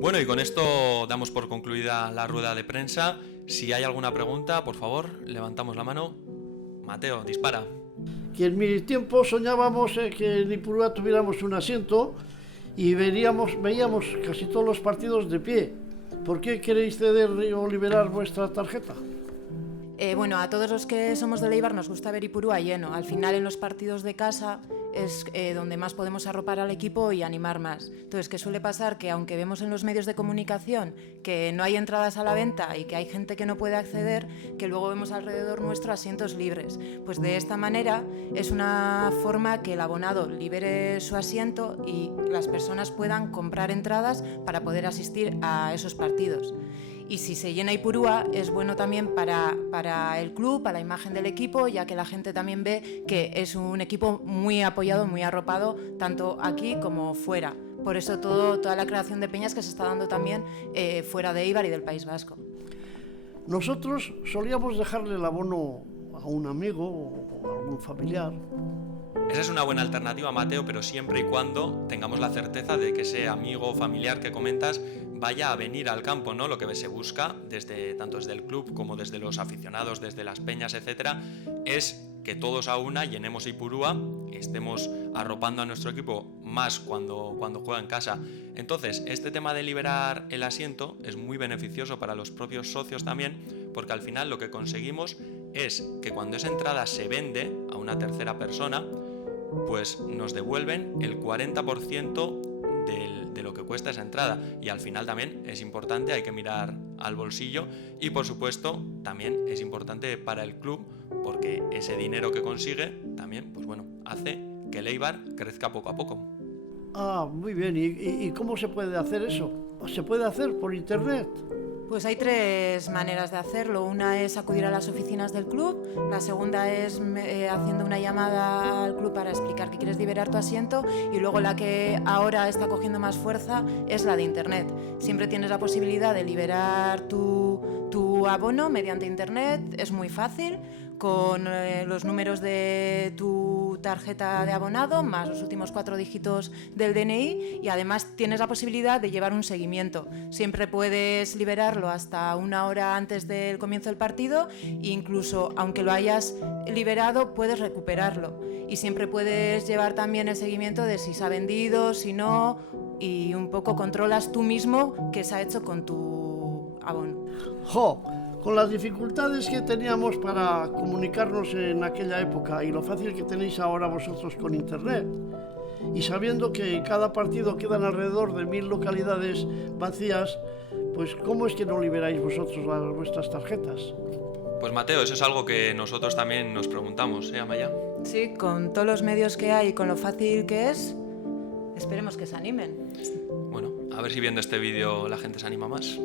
Bueno, y con esto damos por concluida la rueda de prensa. Si hay alguna pregunta, por favor, levantamos la mano. Mateo, dispara. Que en mi tiempo soñábamos que en Ipurúa tuviéramos un asiento y veíamos casi todos los partidos de pie. ¿Por qué queréis ceder o liberar vuestra tarjeta? Bueno, a todos los que somos de Leibar nos gusta ver Ipurúa lleno. Al final, en los partidos de casa es donde más podemos arropar al equipo y animar más. Entonces, ¿qué suele pasar? Que aunque vemos en los medios de comunicación que no hay entradas a la venta y que hay gente que no puede acceder, que luego vemos alrededor nuestro asientos libres. Pues de esta manera es una forma que el abonado libere su asiento y las personas puedan comprar entradas para poder asistir a esos partidos. Y si se llena Ipurúa es bueno también para el club, para la imagen del equipo, ya que la gente también ve que es un equipo muy apoyado, muy arropado, tanto aquí como fuera. Por eso toda la creación de peñas que se está dando también fuera de Eibar y del País Vasco. Nosotros solíamos dejarle el abono a un amigo o a algún familiar. Esa es una buena alternativa, Mateo, pero siempre y cuando tengamos la certeza de que ese amigo o familiar que comentas vaya a venir al campo, ¿no? Lo que se busca, tanto desde el club como desde los aficionados, desde las peñas, etcétera, es que todos a una llenemos Ipurúa, estemos arropando a nuestro equipo más cuando juega en casa. Entonces, este tema de liberar el asiento es muy beneficioso para los propios socios también, porque al final lo que conseguimos es que cuando esa entrada se vende a una tercera persona, pues nos devuelven el 40% de lo que cuesta esa entrada, y al final también es importante, hay que mirar al bolsillo y por supuesto también es importante para el club, porque ese dinero que consigue también, pues bueno, hace que el Eibar crezca poco a poco. Ah, muy bien. ¿Y cómo se puede hacer eso? ¿Se puede hacer por internet? Pues hay tres maneras de hacerlo. Una es acudir a las oficinas del club, la segunda es haciendo una llamada al club para explicar que quieres liberar tu asiento, y luego la que ahora está cogiendo más fuerza es la de internet. Siempre tienes la posibilidad de liberar tu abono mediante internet, es muy fácil, con los números de tu tarjeta de abonado más los últimos 4 dígitos del DNI, y además tienes la posibilidad de llevar un seguimiento. Siempre puedes liberarlo hasta 1 hora antes del comienzo del partido, e incluso aunque lo hayas liberado puedes recuperarlo, y siempre puedes llevar también el seguimiento de si se ha vendido, si no, y un poco controlas tú mismo qué se ha hecho con tu abono. ¡Jo! Con las dificultades que teníamos para comunicarnos en aquella época y lo fácil que tenéis ahora vosotros con internet, y sabiendo que en cada partido quedan alrededor de 1000 localidades vacías, pues ¿cómo es que no liberáis vosotros vuestras tarjetas? Pues Mateo, eso es algo que nosotros también nos preguntamos, Amaya? Sí, con todos los medios que hay y con lo fácil que es, esperemos que se animen. Bueno, a ver si viendo este vídeo la gente se anima más.